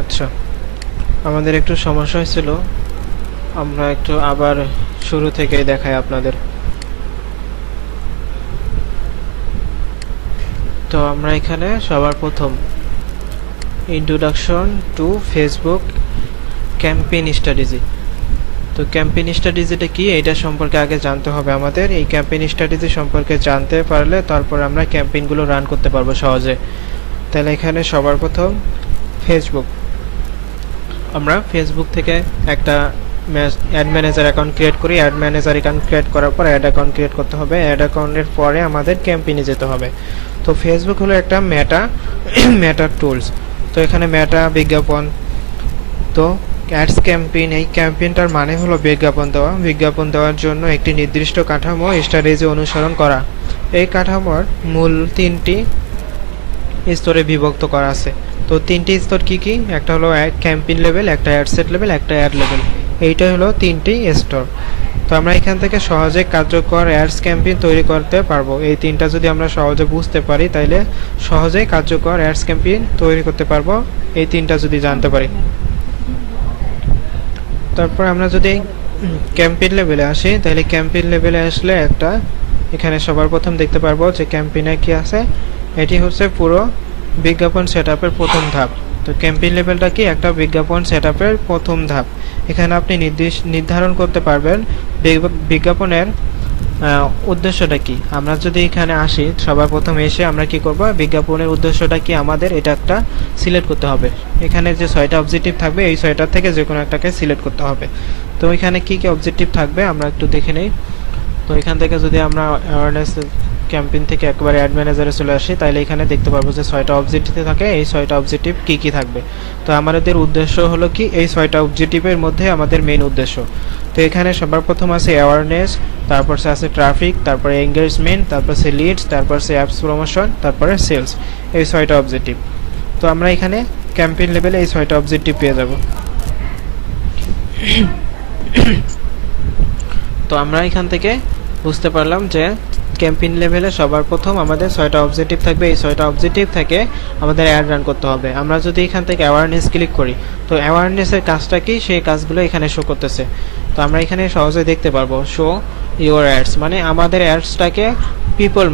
আচ্ছা, আমাদের একটু সমস্যা হয়েছিল, আমরা একটু আবার শুরু থেকে দেখাই আপনাদের। তো আমরা এখানে সবার প্রথম introduction to Facebook campaign strategy. তো ক্যাম্পেইন স্ট্র্যাটেজিটা কি, এটা সম্পর্কে আগে জানতে হবে আমাদের। এই ক্যাম্পেইন স্ট্র্যাটেজি সম্পর্কে জানতে পারলে তারপর আমরা ক্যাম্পেইনগুলো রান করতে পারবো সহজে। তাহলে এখানে সবার প্রথম ফেসবুক, আমরা ফেসবুক থেকে একটা অ্যাড ম্যানেজার অ্যাকাউন্ট ক্রিয়েট করি। অ্যাড ম্যানেজার অ্যাকাউন্ট ক্রিয়েট করার পর অ্যাড অ্যাকাউন্ট ক্রিয়েট করতে হবে। অ্যাড অ্যাকাউন্টের পরে আমাদের ক্যাম্পেইনে যেতে হবে। তো ফেসবুক হলো একটা মেটা টুলস। তো এখানে মেটা বিজ্ঞাপন, তো অ্যাডস ক্যাম্পেইন, এই ক্যাম্পেইনটার মানে হলো বিজ্ঞাপন দেওয়া। বিজ্ঞাপন দেওয়ার জন্য একটি নির্দিষ্ট কাঠামো স্ট্র্যাটেজি অনুসরণ করা। এই কাঠামোর মূল তিনটি স্তরে বিভক্ত করা আছে। তো তিনটি স্তর কি কি, একটা হলো ক্যাম্পেইন লেভেল, একটা অ্যাড সেট লেভেল, একটা অ্যাড লেভেল। এইটাই হলো তিনটি স্তর। তো আমরা এখান থেকে সহজে কার্যকর অ্যাডস ক্যাম্পেইন তৈরি করতে পারবো। এই তিনটা যদি আমরা সহজে বুঝতে পারি তাহলে সহজেই কার্যকর অ্যাডস ক্যাম্পেইন তৈরি করতে পারবো, এই তিনটা যদি জানতে পারি। তারপর আমরা যদি ক্যাম্পেইন লেভেলে আসি, তাহলে ক্যাম্পেইন লেভেলে আসলে একটা এখানে সবার প্রথম দেখতে পারবো যে ক্যাম্পেইনে কি আছে। এটি হচ্ছে পুরো বিজ্ঞাপন সেটআপের প্রথম ধাপ। তো ক্যাম্পেইন লেভেলটা কি, একটা বিজ্ঞাপন সেটআপের প্রথম ধাপ। এখানে আপনি নির্ধারণ করতে পারবেন বিজ্ঞাপনের উদ্দেশ্যটা কি। আমরা যদি এখানে আসি, সবার প্রথম এসে আমরা কি করব, বিজ্ঞাপনের উদ্দেশ্যটা কি আমাদের এটা একটা সিলেক্ট করতে হবে। এখানে যে 6টা অবজেক্টিভ থাকবে, এই 6টার থেকে যে কোনো একটাকে সিলেক্ট করতে হবে। তো এখানে কি কি অবজেক্টিভ থাকবে আমরা একটু দেখে নেই। তো এখান থেকে যদি আমরা অ্যাওয়ারনেস ক্যাম্পেইন থেকে একবারে অ্যাড ম্যানেজারে চলে আসি, তাহলে এখানে দেখতে পারবো যে 6টা অবজেক্টিভ থাকে। এই 6টা অবজেক্টিভ কি কি থাকবে। তো আমাদের উদ্দেশ্য হলো কি, এই 6টা অবজেক্টিভের মধ্যে আমাদের মেইন উদ্দেশ্য। তো এখানে সবার প্রথম আছে অ্যাওয়ারনেস, তারপর আছে ট্রাফিক, তারপরে এঙ্গেজমেন্ট, তারপর আছে লিডস, তারপর আছে অ্যাপস প্রমোশন, তারপরে সেলস। এই 6টা অবজেক্টিভ। তো আমরা এখানে ক্যাম্পেইন লেভেলে এই 6টা অবজেক্টিভ পেয়ে যাব। তো আমরা এখান থেকে বুঝতে পারলাম যে ক্যাম্পেইন লেভেলে সবার প্রথম আমাদের 6টা অবজেক্টিভ থাকবে। এই 6টা অবজেক্টিভ থেকে আমাদের অ্যাড রান করতে হবে। আমরা যদি এখান থেকে অ্যাওয়ারনেস ক্লিক করি, তো অ্যাওয়ারনেসের কাজটা কি, সেই কাজগুলো এখানে শো করতেছে। তো আমরা এখানে সহজে দেখতে পারবো শো ইউর অ্যাডস, মানে আমাদের অ্যাডসটাকে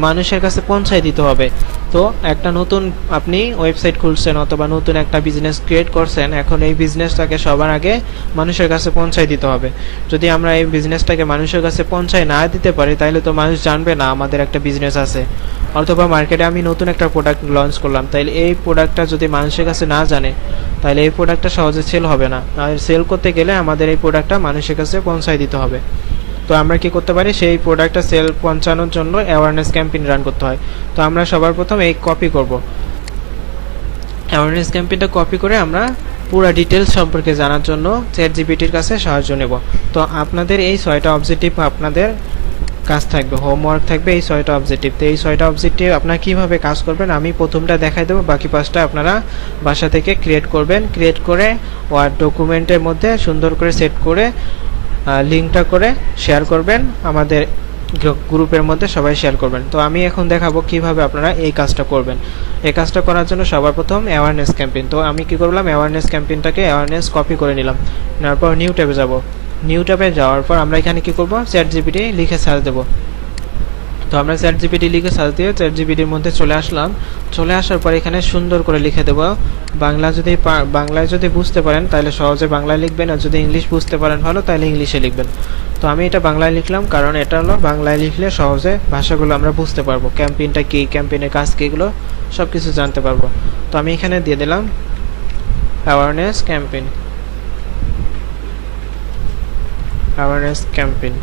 মানুষের কাছে পৌঁছায় দিতে হবে। তো একটা নতুন আপনি ওয়েবসাইট খুলছেন অথবা নতুন একটা বিজনেস ক্রিয়েট করছেন, এখন এই বিজনেসটাকে সবার আগে মানুষের কাছে পৌঁছায় দিতে হবে। যদি আমরা এই বিজনেসটাকে মানুষের কাছে পৌঁছায় না দিতে পারি, তাহলে তো মানুষ জানবে না আমাদের একটা বিজনেস আছে। অথবা মার্কেটে আমি নতুন একটা প্রোডাক্ট লঞ্চ করলাম, তাইলে এই প্রোডাক্টটা যদি মানুষের কাছে না জানে, তাহলে এই প্রোডাক্টটা সহজে সেল হবে না। আর সেল করতে গেলে আমাদের এই প্রোডাক্টটা মানুষের কাছে পৌঁছায় দিতে হবে। তো আমরা কি করতে পারি, সেই প্রোডাক্টটা সেল পৌঁছানোর জন্য অ্যাওয়ারনেস ক্যাম্পেইন রান করতে হয়। তো আমরা সবার প্রথম এই কপি করব, অ্যাওয়ারনেস ক্যাম্পেইনটা কপি করে আমরা পুরো ডিটেলস সম্পর্কে জানার জন্য চ্যাটজিপিটির কাছে সাহায্য নেব। তো আপনাদের এই 6টা অবজেক্টিভ আপনাদের কাজ থাকবে, হোমওয়ার্ক থাকবে এই 6টা অবজেক্টিভ। তো এই 6টা অবজেক্টিভ আপনারা কীভাবে কাজ করবেন আমি প্রথমটা দেখাই দেবো, বাকি 5টা আপনারা বাসা থেকে ক্রিয়েট করবেন। ক্রিয়েট করে ওয়ার্ড ডকুমেন্টের মধ্যে সুন্দর করে সেট করে লিঙ্কটা করে শেয়ার করবেন, আমাদের গ্রুপের মধ্যে সবাই শেয়ার করবেন। তো আমি এখন দেখাবো কিভাবে আপনারা এই কাজটা করবেন। এই কাজটা করার জন্য সবার প্রথম অ্যাওয়ারনেস ক্যাম্পেইন। তো আমি কি করলাম, অ্যাওয়ারনেস ক্যাম্পেইনটাকে অ্যাওয়ারনেস কপি করে নিলাম। নেওয়ার পর নিউ ট্যাবে যাব। নিউ ট্যাবে যাওয়ার পর আমরা এখানে কি করব, চ্যাটজিপিটি লিখে সার্চ দেবো। তো আমরা চ্যাটজিপিটি লিখে সার্চ দিয়ে চ্যাটজিপিটির মধ্যে চলে আসলাম। চলে আসার পর এখানে সুন্দর করে লিখে দেবো। বাংলায় যদি বুঝতে পারেন তাহলে সহজে বাংলায় লিখবেন, আর যদি ইংলিশ বুঝতে পারেন ভালো তাহলে ইংলিশে লিখবেন। তো আমি এটা বাংলায় লিখলাম, কারণ এটা হলো বাংলায় লিখলে সহজে ভাষাগুলো আমরা বুঝতে পারবো, ক্যাম্পেইনটা কী, ক্যাম্পেইনের কাজ কী, এগুলো সব কিছু জানতে পারবো। তো আমি এখানে দিয়ে দিলাম অ্যাওয়ারনেস ক্যাম্পেইন, অ্যাওয়ারনেস ক্যাম্পেইন।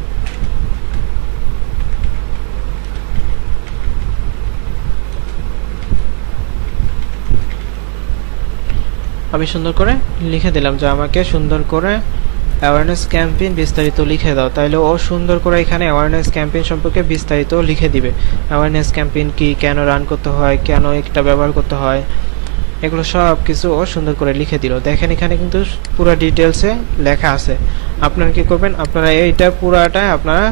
আমি সুন্দর করে লিখে দিলাম যে আমাকে সুন্দর করে অ্যাওয়ারনেস ক্যাম্পেইন বিস্তারিত লিখে দাও। তাইলে ও সুন্দর করে এখানে অ্যাওয়ারনেস ক্যাম্পেইন সম্পর্কে বিস্তারিত লিখে দিবে। অ্যাওয়ারনেস ক্যাম্পেইন কি, কেন রান করতে হয়, কেন এটা ব্যবহার করতে হয়, এগুলো সব কিছু ও সুন্দর করে লিখে দিল। দেখেন এখানে কিন্তু পুরো ডিটেলসে লেখা আছে। আপনারা কি করবেন, আপনারা এইটা পুরাটা আপনারা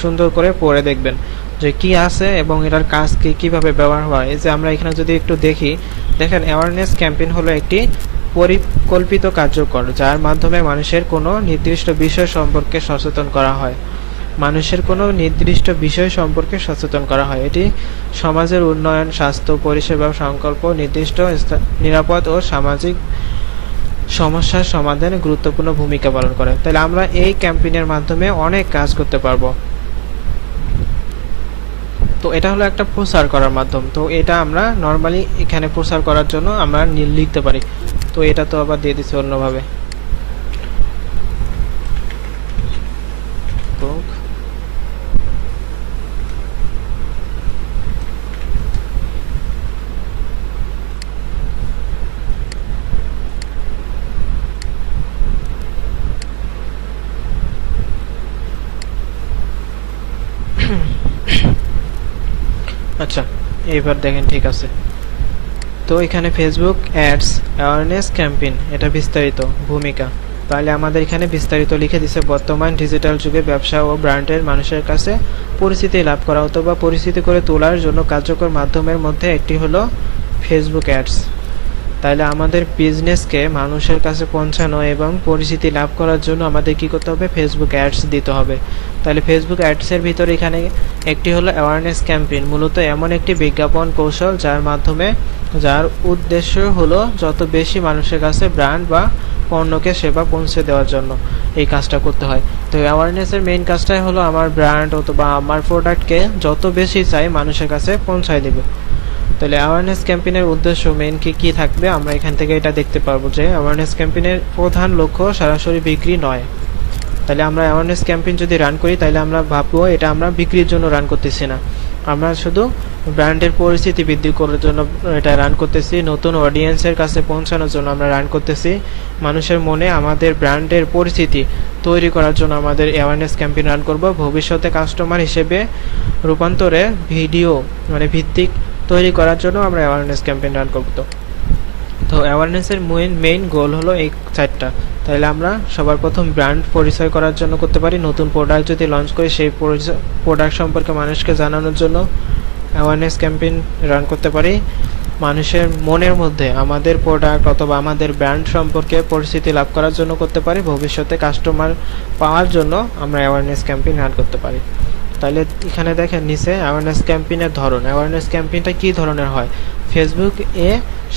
সুন্দর করে পড়ে দেখবেন যে কি আছে এবং এটার কাজ কি, কিভাবে ব্যবহার হয়। এই যে আমরা এখানে যদি একটু দেখি, দেখেন অ্যাওয়ারনেস ক্যাম্পেইন হলো একটি পরিকল্পিত কার্যকর যার মাধ্যমে মানুষের কোনো নির্দিষ্ট বিষয় সম্পর্কে সচেতন করা হয়। এটি সমাজের উন্নয়ন, স্বাস্থ্য, পরিষেবা, সংকল্প, নির্দিষ্ট নিরাপদ ও সামাজিক সমস্যার সমাধানে গুরুত্বপূর্ণ ভূমিকা পালন করে। তাহলে আমরা এই ক্যাম্পেইনের মাধ্যমে অনেক কাজ করতে পারবো। তো এটা হলো একটা প্রচার করার মাধ্যম। তো এটা আমরা নর্মালি এখানে প্রচার করার জন্য আমরা লিখতে পারি। তো এটা তো আবার দিয়ে দিচ্ছে অন্যভাবে। তো আচ্ছা, এইবার দেখেন ঠিক আছে। তো এখানে ফেসবুক অ্যাডস অ্যাওয়ারনেস ক্যাম্পেইন, এটা বিস্তারিত ভূমিকা। তাহলে আমাদের এখানে বিস্তারিত লিখে দিছে, বর্তমান ডিজিটাল যুগে ব্যবসা ও ব্র্যান্ডের মানুষের কাছে পরিচিতি লাভ করা অথবা পরিচিতি করে তোলার জন্য কার্যকর মাধ্যমের মধ্যে একটি হলো ফেসবুক অ্যাডস। তাহলে আমাদের বিজনেসকে মানুষের কাছে পৌঁছানো এবং পরিচিতি লাভ করার জন্য আমাদের কি করতে হবে? ফেসবুক অ্যাডস দিতে হবে। তাহলে ফেসবুক অ্যাডসের ভিতরে এখানে একটি হলো অ্যাওয়ারনেস ক্যাম্পেইন, মূলত এমন একটি বিজ্ঞাপন কৌশল যার উদ্দেশ্য হলো যত বেশি মানুষের কাছে ব্র্যান্ড বা পণ্যকে সেবা পৌঁছে দেওয়ার জন্য এই কাজটা করতে হয়। তো অ্যাওয়ারনেসের মেইন কাজটাই হলো আমার ব্র্যান্ড অথবা আমার প্রোডাক্টকে যত বেশি চাই মানুষের কাছে পৌঁছায় দেবে। তাহলে অ্যাওয়ারনেস ক্যাম্পেইনের উদ্দেশ্য মেইন কি থাকবে আমরা এখান থেকে এটা দেখতে পারবো যে অ্যাওয়ারনেস ক্যাম্পেইনের প্রধান লক্ষ্য সরাসরি বিক্রি নয়। তাহলে আমরা অ্যাওয়ারনেস ক্যাম্পেইন যদি রান করি তাহলে আমরা ভাববো এটা আমরা বিক্রির জন্য রান করতেছি না, আমরা শুধু ব্র্যান্ডের পরিচিতি বৃদ্ধি করার জন্য এটা রান করতেছি, নতুন অডিয়েন্সের কাছে পৌঁছানোর জন্য আমরা রান করতেছি, মানুষের মনে আমাদের ব্র্যান্ডের পরিচিতি তৈরি করার জন্য আমাদের অ্যাওয়ারনেস ক্যাম্পেইন রান করব। ভবিষ্যতে কাস্টমার হিসেবে রূপান্তরে ভিডিও ভিত্তিক তৈরি করার জন্য আমরা অ্যাওয়ারনেস ক্যাম্পেইন রান করব। তো অ্যাওয়ারনেসের মেইন গোল হলো এই চারটা। তাহলে আমরা সবার প্রথম ব্র্যান্ড পরিচয় করার জন্য করতে পারি, নতুন প্রোডাক্ট যদি লঞ্চ করি সেই প্রোডাক্ট সম্পর্কে মানুষকে জানানোর জন্য অ্যাওয়ারনেস ক্যাম্পেইন রান করতে পারি, মানুষের মনের মধ্যে আমাদের প্রোডাক্ট অথবা আমাদের ব্র্যান্ড সম্পর্কে পরিচিতি লাভ করার জন্য করতে পারি, ভবিষ্যতে কাস্টমার পাওয়ার জন্য আমরা অ্যাওয়ারনেস ক্যাম্পেইন রান করতে পারি। তাহলে এখানে দেখেন নিচে অ্যাওয়ারনেস ক্যাম্পেইনের ধরন, অ্যাওয়ারনেস ক্যাম্পেইনটা কী ধরনের হয়। ফেসবুকে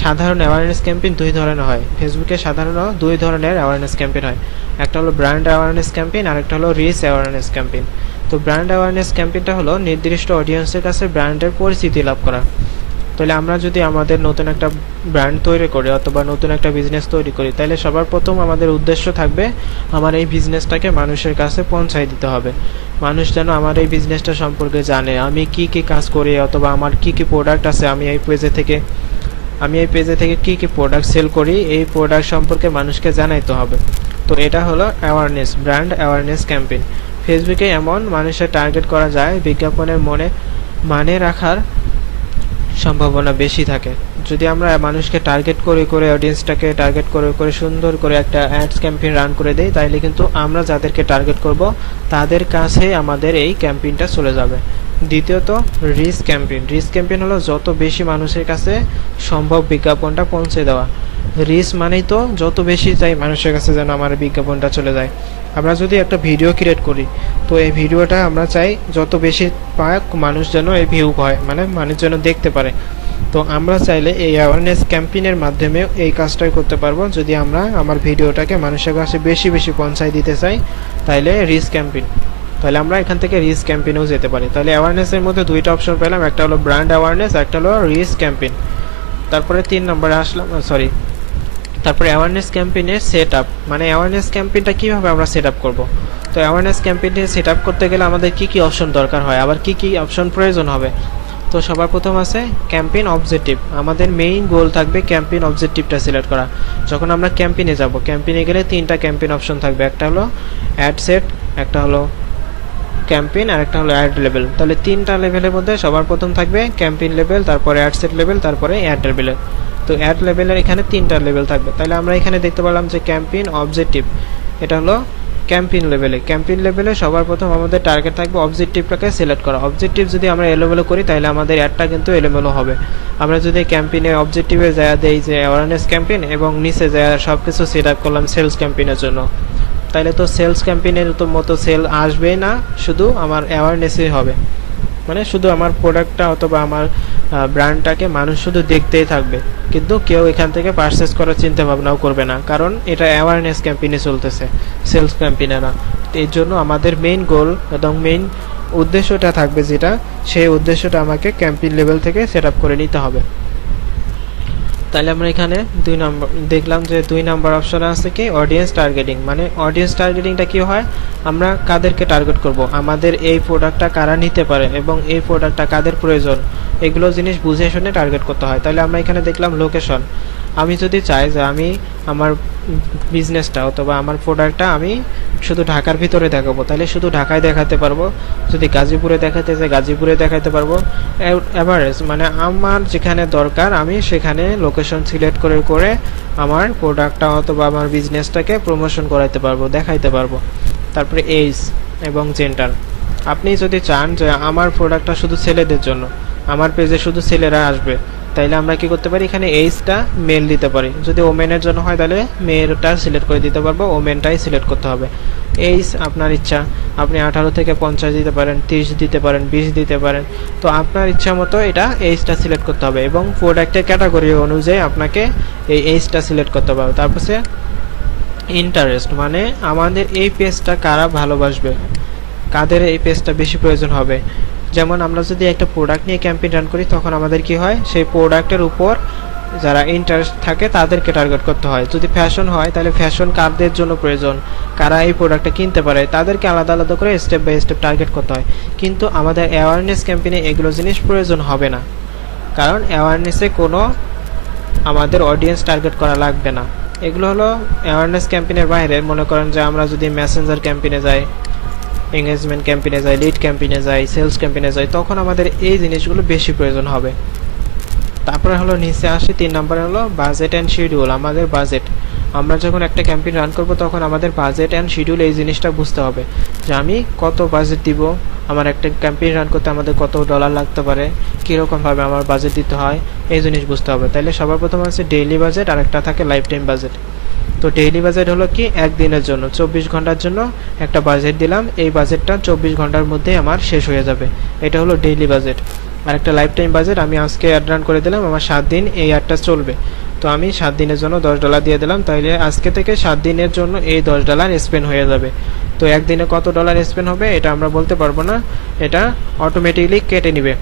সাধারণ অ্যাওয়ারনেস ক্যাম্পেইন দুই ধরনের হয়। ফেসবুকে সাধারণত দুই ধরনের অ্যাওয়ারনেস ক্যাম্পেইন হয়, একটা হলো ব্র্যান্ড অ্যাওয়ারনেস ক্যাম্পেইন আর একটা হলো রিচ অ্যাওয়ারনেস ক্যাম্পেইন। তো ব্র্যান্ড অ্যাওয়ারনেস ক্যাম্পেইনটা হলো নির্দিষ্ট অডিয়েন্সের কাছে ব্র্যান্ডের পরিচিতি লাভ করা। তাহলে আমরা যদি আমাদের নতুন একটা ব্র্যান্ড তৈরি করি অথবা নতুন একটা বিজনেস তৈরি করি তাহলে সবার প্রথম আমাদের উদ্দেশ্য থাকবে আমার এই বিজনেসটাকে মানুষের কাছে পৌঁছায় দিতে হবে, মানুষ যেন আমার এই বিজনেসটা সম্পর্কে জানে, আমি কি কি কাজ করি অথবা আমার কি কি প্রোডাক্ট আছে, আমি এই পেজে থেকে কি কি প্রোডাক্ট সেল করি, এই প্রোডাক্ট সম্পর্কে মানুষকে জানাইতে হবে। তো এটা হলো অ্যাওয়ারনেস, ব্র্যান্ড অ্যাওয়ারনেস ক্যাম্পেইন। ফেসবুকে এমন মানুষের টার্গেট করা যায় বিজ্ঞাপনের মানে রাখার সম্ভাবনা বেশি থাকে। যদি আমরা মানুষকে টার্গেট করে অডিয়েন্সটাকে টার্গেট করে সুন্দর করে একটা অ্যাডস ক্যাম্পেইন রান করে দেই তাহলে কিন্তু আমরা যাদেরকে টার্গেট করব তাদের কাছে আমাদের এই ক্যাম্পেইনটা চলে যাবে। দ্বিতীয়ত রিচ ক্যাম্পেইন হলো যত বেশি মানুষের কাছে সম্ভব বিজ্ঞাপনটা পৌঁছে দেওয়া। রিচ মানেই তো যত বেশি চাই মানুষের কাছে যেন আমার বিজ্ঞাপনটা চলে যায়। আমরা যদি একটা ভিডিও ক্রিয়েট করি তো এই ভিডিওটা আমরা চাই যত বেশি পায় মানুষ যেন এই ভিউ হয়, মানুষ যেন দেখতে পারে। তো আমরা চাইলে এই অ্যাওয়ারনেস ক্যাম্পেইনের মাধ্যমে এই কাজটাই করতে পারবো। যদি আমরা আমার ভিডিওটাকে মানুষের কাছে বেশি পৌঁছায় দিতে চাই তাহলে রিচ ক্যাম্পেইন, তাহলে আমরা এখান থেকে রিচ ক্যাম্পেইনেও যেতে পারি। তাহলে অ্যাওয়ারনেসের মধ্যে দুইটা অপশন পেলাম, একটা হলো ব্র্যান্ড অ্যাওয়ারনেস, একটা হলো রিচ ক্যাম্পেইন। তারপরে 3 নম্বরে আসলাম, তারপরে অ্যাওয়ারনেস ক্যাম্পেইনের সেট আপ, অ্যাওয়ারনেস ক্যাম্পেইনটা কীভাবে আমরা সেট আপ করবো। তো অ্যাওয়ারনেস ক্যাম্পেইনটা সেট আপ করতে গেলে আমাদের কী কী অপশন দরকার হয়, আবার কী কী অপশন প্রয়োজন হবে। তো সবার প্রথম আছে ক্যাম্পেইন অবজেক্টিভ। আমাদের মেইন গোল থাকবে ক্যাম্পেইন অবজেক্টিভটা সিলেক্ট করা। যখন আমরা ক্যাম্পেইনে যাব, ক্যাম্পেইনে গেলে 3টা ক্যাম্পেইন অপশন থাকবে, একটা হলো অ্যাড সেট, একটা হলো ক্যাম্পেইন আর একটা হলো অ্যাড লেভেল। তাহলে 3টা লেভেলের মধ্যে সবার প্রথম থাকবে ক্যাম্পেইন লেভেল, তারপরে অ্যাড সেট লেভেল, তারপরে অ্যাড লেভেল। তো অ্যাড লেভেলের এখানে 3টা লেভেল থাকবে। তাহলে আমরা এখানে দেখতে পেলাম যে ক্যাম্পেইন অবজেক্টিভ এটা হলো ক্যাম্পেইন লেভেলে সবার প্রথম আমাদের টার্গেট থাকবে অবজেক্টিভটাকে সিলেক্ট করা। অবজেক্টিভ যদি আমরা এলোমেলো করি তাহলে আমাদের অ্যাডটা কিন্তু এলোমেলো হবে। আমরা যদি ক্যাম্পেইনে অবজেক্টিভে যায় দেই যে অ্যাওয়ারনেস ক্যাম্পেইন এবং নিচে যায় সব কিছু সেট আপ করলাম সেলস ক্যাম্পেইনের জন্য, তাহলে তো সেলস ক্যাম্পেইনের মতো সেল আসবেই না, শুধু আমার অ্যাওয়ারনেসই হবে। মানে শুধু আমার প্রোডাক্টটা অথবা আমার ব্র্যান্ডটাকে মানুষ শুধু দেখতেই থাকবে, কিন্তু কেউ এখান থেকে পারচেস করার চিন্তা ভাবনাও করবে না, কারণ এটা অ্যাওয়ারনেস ক্যাম্পেইনে চলতেছে, সেলস ক্যাম্পেইনে না। এর জন্য আমাদের মেইন গোল এবং মেইন উদ্দেশ্যটা থাকবে যেটা, সেই উদ্দেশ্যটা আমাকে ক্যাম্পেইন লেভেল থেকে সেট আপ করে নিতে হবে। তাহলে আমরা এখানে 2 নম্বর দেখলাম যে 2 নম্বর অপশনে আছে কি অডিয়েন্স টার্গেটিং। মানে অডিয়েন্স টার্গেটিংটা কি হয়, আমরা কাদেরকে টার্গেট করব, আমাদের এই প্রোডাক্টটা কারা নিতে পারে এবং এই প্রোডাক্টটা কাদের প্রয়োজন, এগুলো জিনিস বুঝে শুনে টার্গেট করতে হয়। তাহলে আমরা এখানে দেখলাম লোকেশন। আমি যদি চাই যে আমি আমার বিজনেসটা অথবা আমার প্রোডাক্টটা আমি শুধু ঢাকার ভিতরে দেখাবো, তাহলে শুধু ঢাকায় দেখাতে পারবো। যদি গাজীপুরে দেখাতে চাই গাজীপুরে দেখাতে পারবো। অ্যাভারেজ মানে আমার যেখানে দরকার আমি সেখানে লোকেশন সিলেক্ট করে আমার প্রোডাক্টটা অথবা আমার বিজনেসটাকে প্রমোশন করাইতে পারবো, দেখাইতে পারবো। তারপরে এজ এবং জেন্ডার। আপনি যদি চান যে আমার প্রোডাক্টটা শুধু ছেলেদের জন্য, আমার পেজে শুধু ছেলেরা আসবে, তাইলে আমরা কি করতে পারি, এখানে এইজটা মেল দিতে পারি। যদি ওমেনের জন্য হয় তাহলে মেয়েরটা সিলেক্ট করে দিতে পারবো, ওমেনটাই সিলেক্ট করতে হবে। এইজ আপনার ইচ্ছা, আপনি 18 থেকে 50 দিতে পারেন, 30 দিতে পারেন, 20 দিতে পারেন। তো আপনার ইচ্ছা মতো এটা এইজটা সিলেক্ট করতে হবে এবং প্রোডাক্টের ক্যাটাগরি অনুযায়ী আপনাকে এই এইজটা সিলেক্ট করতে হবে। তারপরে ইন্টারেস্ট মানে আমাদের এই পেজটা কারা ভালোবাসবে, কাদের এই পেজটা বেশি প্রয়োজন হবে। যেমন আমরা যদি একটা প্রোডাক্ট নিয়ে ক্যাম্পেইন রান করি তখন আমাদের কি হয়, সেই প্রোডাক্টের উপর যারা ইন্টারেস্ট থাকে তাদেরকে টার্গেট করতে হয়। যদি ফ্যাশন হয় তাহলে ফ্যাশন কারদের জন্য প্রয়োজন, কারা এই প্রোডাক্টটা কিনতে পারে, তাদেরকে আলাদা আলাদা করে স্টেপ বাই স্টেপ টার্গেট করতে হয়। কিন্তু আমাদের অ্যাওয়ারনেস ক্যাম্পেইনে এগুলো জিনিস প্রয়োজন হবে না, কারণ অ্যাওয়ারনেসে কোনো আমাদের অডিয়েন্স টার্গেট করা লাগবে না। এগুলো হলো অ্যাওয়ারনেস ক্যাম্পেইনের বাইরে। মনে করেন যে আমরা যদি মেসেঞ্জার ক্যাম্পেইনে যাই, এঙ্গেজমেন্ট ক্যাম্পেইনে যাই, লিড ক্যাম্পেইনে যাই, সেলস ক্যাম্পেইনে যাই, তখন আমাদের এই জিনিসগুলো বেশি প্রয়োজন হবে। তারপরে হলো নিচে আসি 3 নম্বরে হলো বাজেট অ্যান্ড শিডিউল। আমাদের বাজেট, আমরা যখন একটা ক্যাম্পেইন রান করব তখন আমাদের বাজেট অ্যান্ড শিডিউল এই জিনিসটা বুঝতে হবে যে আমি কত বাজেট দিব, আমার একটা ক্যাম্পেইন রান করতে আমাদের কত ডলার লাগতে পারে, কীরকমভাবে আমার বাজেট দিতে হয়, এই জিনিস বুঝতে হবে। তাহলে সবার প্রথম আছে ডেইলি বাজেট আর একটা থাকে লাইফ টাইম বাজেট। তো ডেইলি বাজেট হলো কি একদিনের জন্য 24 ঘন্টার জন্য একটা বাজেট দিলাম, এই বাজেটটা 24 ঘন্টার মধ্যে আমার শেষ হয়ে যাবে, এটা হলো ডেইলি বাজেট। আর একটা লাইফ টাইম বাজেট, আমি আজকে অ্যাড রান করে দিলাম, আমার 7 দিন এই অ্যাডটা চলবে, তো আমি 7 দিনের জন্য $10 দিয়ে দিলাম, তাইলে আজকে থেকে 7 দিনের জন্য এই $10 স্পেন্ড হয়ে যাবে। তো একদিনে কত ডলার স্পেন্ড হবে এটা আমরা বলতে পারবো না, এটা অটোমেটিকলি কেটে নেবে।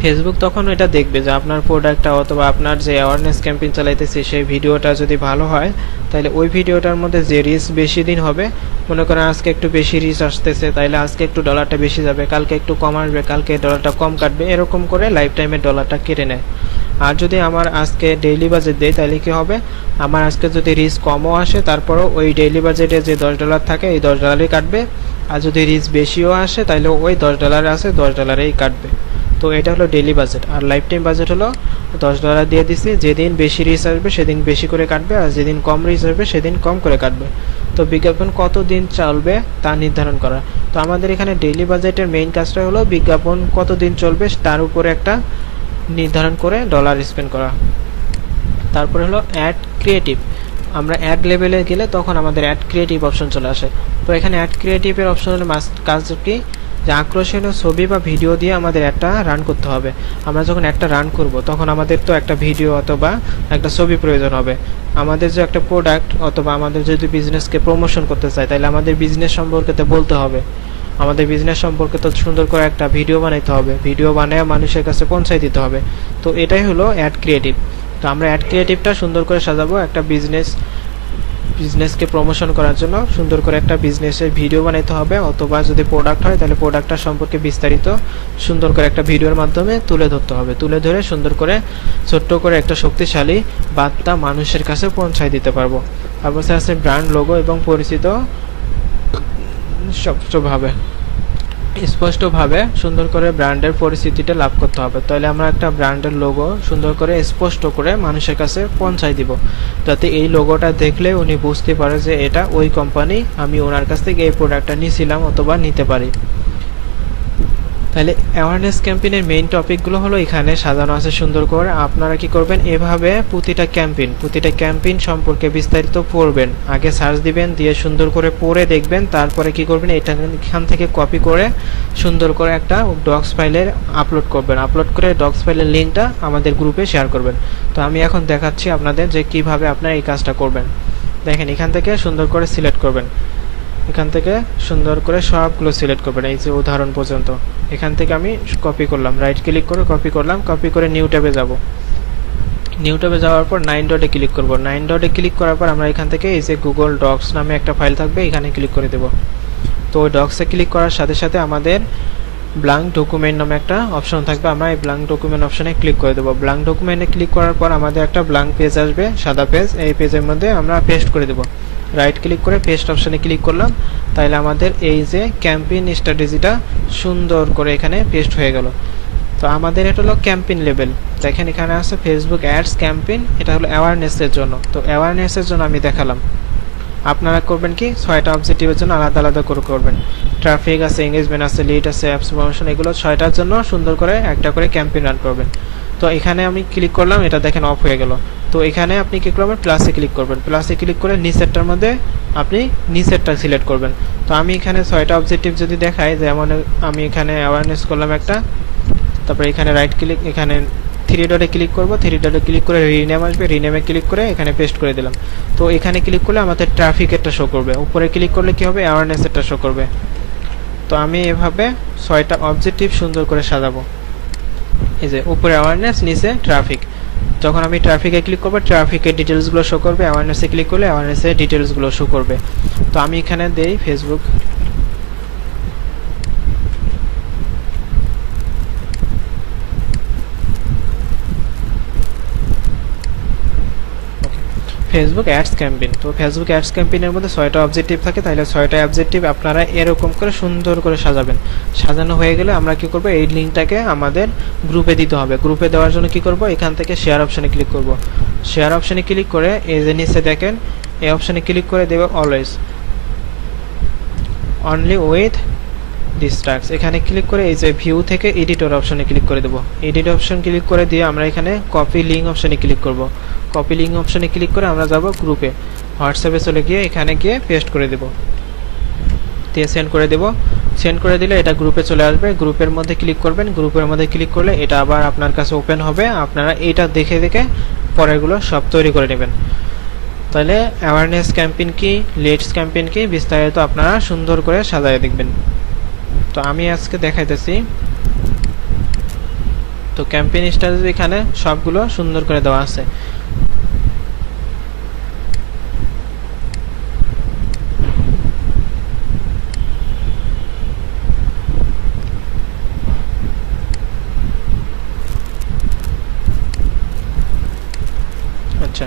ফেসবুক তখন এটা দেখবে যে আপনার প্রোডাক্টটা অথবা আপনার যে অ্যাওয়ারনেস ক্যাম্পেইন চালাইতেছে সেই ভিডিওটা যদি ভালো হয়, তাহলে ওই ভিডিওটার মধ্যে যে রিচ বেশি দিন হবে, মনে করেন আজকে একটু বেশি রিচ আসতেছে, তাইলে আজকে একটু ডলারটা বেশি যাবে, কালকে একটু কম আসবে, কালকে ডলারটা কম কাটবে, এরকম করে লাইফ টাইমের ডলারটা কেটে নেয়। আর যদি আমার আজকে ডেইলি বাজেট দেয় তাহলে কি হবে, আমার আজকে যদি রিচ কমও আসে তারপরও ওই ডেইলি বাজেটে যে $10 থাকে এই $10 কাটবে, আর যদি রিচ বেশিও আসে তাহলে ওই $10 আছে $10 কাটবে। তো এটা হলো ডেইলি বাজেট। আর লাইফ টাইম বাজেট হলো $10 দিয়ে দিছি, যেদিন বেশি রিচ আসবে সেদিন বেশি করে কাটবে, আর যেদিন কম রিচ আসবে সেদিন কম করে কাটবে। তো বিজ্ঞাপন কত দিন চলবে তা নির্ধারণ করা। তো আমাদের এখানে ডেইলি বাজেটের মেইন কাজটা হলো বিজ্ঞাপন কত দিন চলবে তার উপরে একটা নির্ধারণ করে ডলার স্পেন্ড করা। তারপরে হলো অ্যাড ক্রিয়েটিভ। আমরা অ্যাড লেভেলে গেলে তখন আমাদের অ্যাড ক্রিয়েটিভ অপশন চলে আসে। তো এখানে অ্যাড ক্রিয়েটিভের অপশনের কাজ কি, যে আকর্ষণীয় ছবি বা ভিডিও দিয়ে আমাদের একটা রান করতে হবে। আমরা যখন একটা রান করব তখন আমাদের তো একটা ভিডিও অথবা একটা ছবি প্রয়োজন হবে। আমাদের যে একটা প্রোডাক্ট অথবা আমাদের যদি বিজনেসকে প্রমোশন করতে চাই তাহলে আমাদের বিজনেস সম্পর্কে তো বলতে হবে, আমাদের বিজনেস সম্পর্কে তো সুন্দর করে একটা ভিডিও বানাইতে হবে, ভিডিও বানিয়ে মানুষের কাছে পৌঁছাই দিতে হবে। তো এটাই হলো অ্যাড ক্রিয়েটিভ। তো আমরা অ্যাড ক্রিয়েটিভটা সুন্দর করে সাজাবো, একটা বিজনেসকে প্রমোশন করার জন্য সুন্দর করে একটা বিজনেসের ভিডিও বানাইতে হবে, অথবা যদি প্রোডাক্ট হয় তাহলে প্রোডাক্টটা সম্পর্কে বিস্তারিত সুন্দর করে একটা ভিডিওর মাধ্যমে তুলে ধরতে হবে। তুলে ধরে সুন্দর করে ছোট্ট করে একটা শক্তিশালী বার্তা মানুষের কাছে পৌঁছায় দিতে পারবো। তারপর আছে ব্র্যান্ড লোগো এবং পরিচিত স্বচ্ছভাবে। স্পষ্টভাবে সুন্দর করে ব্র্যান্ডের পরিচিতিটা লাভ করতে হবে। তাহলে আমরা একটা ব্র্যান্ডের লোগো সুন্দর করে স্পষ্ট করে মানুষের কাছে পৌঁছাই দিব, যাতে এই লোগোটা দেখলে উনি বুঝতে পারে যে এটা ওই কোম্পানি, আমি ওনার কাছ থেকে এই প্রোডাক্টটা নিয়েছিলাম অথবা নিতে পারি। তাহলে অ্যাওয়ারনেস ক্যাম্পেইনের মেইন টপিকগুলো হলো এখানে সাজানো আছে সুন্দর করে। আপনারা কি করবেন, এভাবে প্রতিটা ক্যাম্পেইন সম্পর্কে বিস্তারিত পড়বেন। আগে সার্চ দিবেন, দিয়ে সুন্দর করে পড়ে দেখবেন, তারপরে কি করবেন, এখান থেকে কপি করে সুন্দর করে একটা ডক্স ফাইলে আপলোড করবেন। আপলোড করে ডক্স ফাইলের লিঙ্কটা আমাদের গ্রুপে শেয়ার করবেন। তো আমি এখন দেখাচ্ছি আপনাদের যে কিভাবে আপনারা এই কাজটা করবেন। দেখেন, এখান থেকে সুন্দর করে সিলেক্ট করবেন, এখান থেকে সুন্দর করে সবগুলো সিলেক্ট করবেন। এই যে উদাহরণ পর্যন্ত এখান থেকে আমি কপি করলাম, রাইট ক্লিক করে কপি করলাম, কপি করে নিউ ট্যাবে যাব। নিউ ট্যাবে যাওয়ার পর 9 ডটে ক্লিক করব। 9 ডটে ক্লিক করার পর আমরা এখান থেকে এই যে গুগল ডক্স নামে একটা ফাইল থাকবে, এখানে ক্লিক করে দেব। তো ওই ডক্সে ক্লিক করার সাথে সাথে আমাদের ব্ল্যাঙ্ক ডকুমেন্ট নামে একটা অপশন থাকবে, আমরা এই ব্ল্যাঙ্ক ডকুমেন্ট অপশনে ক্লিক করে দেবো। ব্ল্যাঙ্ক ডকুমেন্টে ক্লিক করার পর আমাদের একটা ব্ল্যাঙ্ক পেজ আসবে, সাদা পেজ। এই পেজের মধ্যে আমরা পেস্ট করে দেবো। রাইট ক্লিক করে পেস্ট অপশনে ক্লিক করলাম, তাহলে আমাদের এই যে ক্যাম্পেইন স্ট্র্যাটেজিটা সুন্দর করে এখানে পেস্ট হয়ে গেল। তো আমাদের এটা হলো ক্যাম্পেইন লেভেল। দেখেন এখানে আছে ফেসবুক অ্যাডস ক্যাম্পেইন, এটা হলো অ্যাওয়ারনেসের জন্য। তো অ্যাওয়ারনেসের জন্য আমি দেখালাম। আপনারা করবেন কি, 6টা অবজেক্টিভের জন্য আলাদা আলাদা করে করবেন। ট্রাফিক আছে, এঙ্গেজমেন্ট আছে, লিড আছে, অ্যাপস প্রমোশন, এগুলো 6টার জন্য সুন্দর করে একটা করে ক্যাম্পেইন রান করবেন। তো এখানে আমি ক্লিক করলাম, এটা দেখেন অফ হয়ে গেল। তো এখানে আপনি কি করবেন, প্লাসে ক্লিক করবেন। প্লাসে ক্লিক করে নিচেরটার মধ্যে আপনি নিচেরটা সিলেক্ট করবেন। তো আমি এখানে 6টা অবজেক্টিভ যদি দেখাই, যেমন আমি এখানে অ্যাওয়ারনেস করলাম একটা, তারপরে এখানে রাইট ক্লিক, এখানে 3 ডটে ক্লিক করব। 3 ডটে ক্লিক করে রিনেম আসবে, রিনেমে ক্লিক করে এখানে পেস্ট করে দিলাম। তো এখানে ক্লিক করলে আমাদের ট্রাফিকেরটা শো করবে, উপরে ক্লিক করলে কি হবে, অ্যাওয়ারনেসেরটা শো করবে। তো আমি এভাবে 6টা অবজেক্টিভ সুন্দর করে সাজাবো। এই যে উপরে অ্যাওয়ারনেস, নিচে ট্রাফিক। যখন আমি ট্রাফিকে ক্লিক করবো, ট্রাফিকের ডিটেলসগুলো শো করবে, অ্যাওয়ারনেসে ক্লিক করলে অ্যাওয়ারনেসের ডিটেলসগুলো শো করবে। তো আমি এখানে দেই ফেসবুক। Facebook ads campaign. তো ফেসবুক অ্যাডস ক্যাম্পেইনের মধ্যে 6টা অবজেক্টিভ থাকে, তাহলে 6টা অবজেক্টিভ আপনারা এরকম করে সুন্দর করে সাজাবেন। সাজানো হয়ে গেলে আমরা কি করব, এই লিঙ্কটাকে আমাদের গ্রুপে দিতে হবে। গ্রুপে দেওয়ার জন্য কি করব, এখান থেকে শেয়ার অপশনে ক্লিক করব। শেয়ার অপশনে ক্লিক করে এই যে নিচে দেখেন, এই অপশনে ক্লিক করে দেব always only with this task. এখানে ক্লিক করে এই যে ভিউ থেকে এডিটর অপশনে ক্লিক করে দেব। এডিট অপশন ক্লিক করে দিয়ে আমরা এখানে কপি লিঙ্ক অপশনে ক্লিক করব। কপি লিঙ্ক অপশনে ক্লিক করে আমরা যাব গ্রুপে, হোয়াটসঅ্যাপে চলে গিয়ে এখানে গিয়ে পেস্ট করে দেব, দিয়ে সেন্ড করে দেব। সেন্ড করে দিলে এটা গ্রুপে চলে আসবে। গ্রুপের মধ্যে ক্লিক করবেন, গ্রুপের মধ্যে ক্লিক করলে এটা আবার আপনার কাছে ওপেন হবে। আপনারা এটা দেখে দেখে পরেরগুলো সব তৈরি করে নেবেন। তাহলে অ্যাওয়ারনেস ক্যাম্পেইন কি, লিডস ক্যাম্পেইন কি, বিস্তারিত আপনারা সুন্দর করে সাজায় দেখবেন। তো আমি আজকে দেখাইতেছি। তো ক্যাম্পেইন স্ট্র্যাটেজি এখানে সবগুলো সুন্দর করে দেওয়া আছে। আচ্ছা,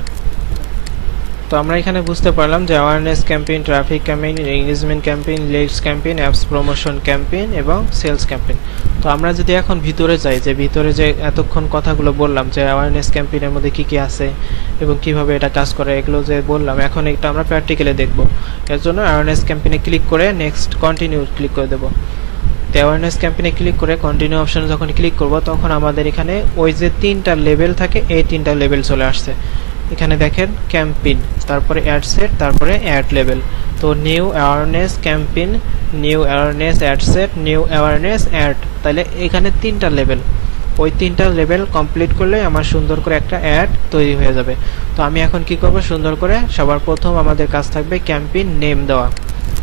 তো আমরা এখানে বুঝতে পারলাম যে awareness campaign, traffic campaign, engagement campaign, leads campaign, apps promotion campaign এবং সেলস ক্যাম্পেইন। তো আমরা যদি এখন ভিতরে যাই, যে ভিতরে যে এতক্ষণ কথাগুলো বললাম যে অ্যাওয়ারনেস ক্যাম্পেইনের মধ্যে কি কি আছে এবং কিভাবে এটা কাজ করে, এগুলো যে বললাম, এখন এটা আমরা প্র্যাকটিক্যালি দেখব। এর জন্য অ্যাওয়ারনেস ক্যাম্পেইনে ক্লিক করে নেক্সট কন্টিনিউ ক্লিক করে দেব। তো অ্যাওয়ারনেস ক্যাম্পেইনে ক্লিক করে কন্টিনিউ অপশনে যখন ক্লিক করব, তখন আমাদের এখানে ওই যে 3টা লেভেল থাকে, এই 3টা লেভেল চলে আসছে। এখানে দেখেন ক্যাম্পেইন, তারপরে অ্যাড সেট, তারপরে অ্যাড লেভেল। তো new awareness campaign, new awareness ad set, new awareness ad, তাহলে এখানে 3টা লেভেল। ওই 3টা লেভেল কমপ্লিট করলে আমার সুন্দর করে একটা অ্যাড তৈরি হয়ে যাবে। তো আমি এখন কি করব, সুন্দর করে সবার প্রথম আমাদের কাজ থাকবে ক্যাম্পেইন নেম দেওয়া।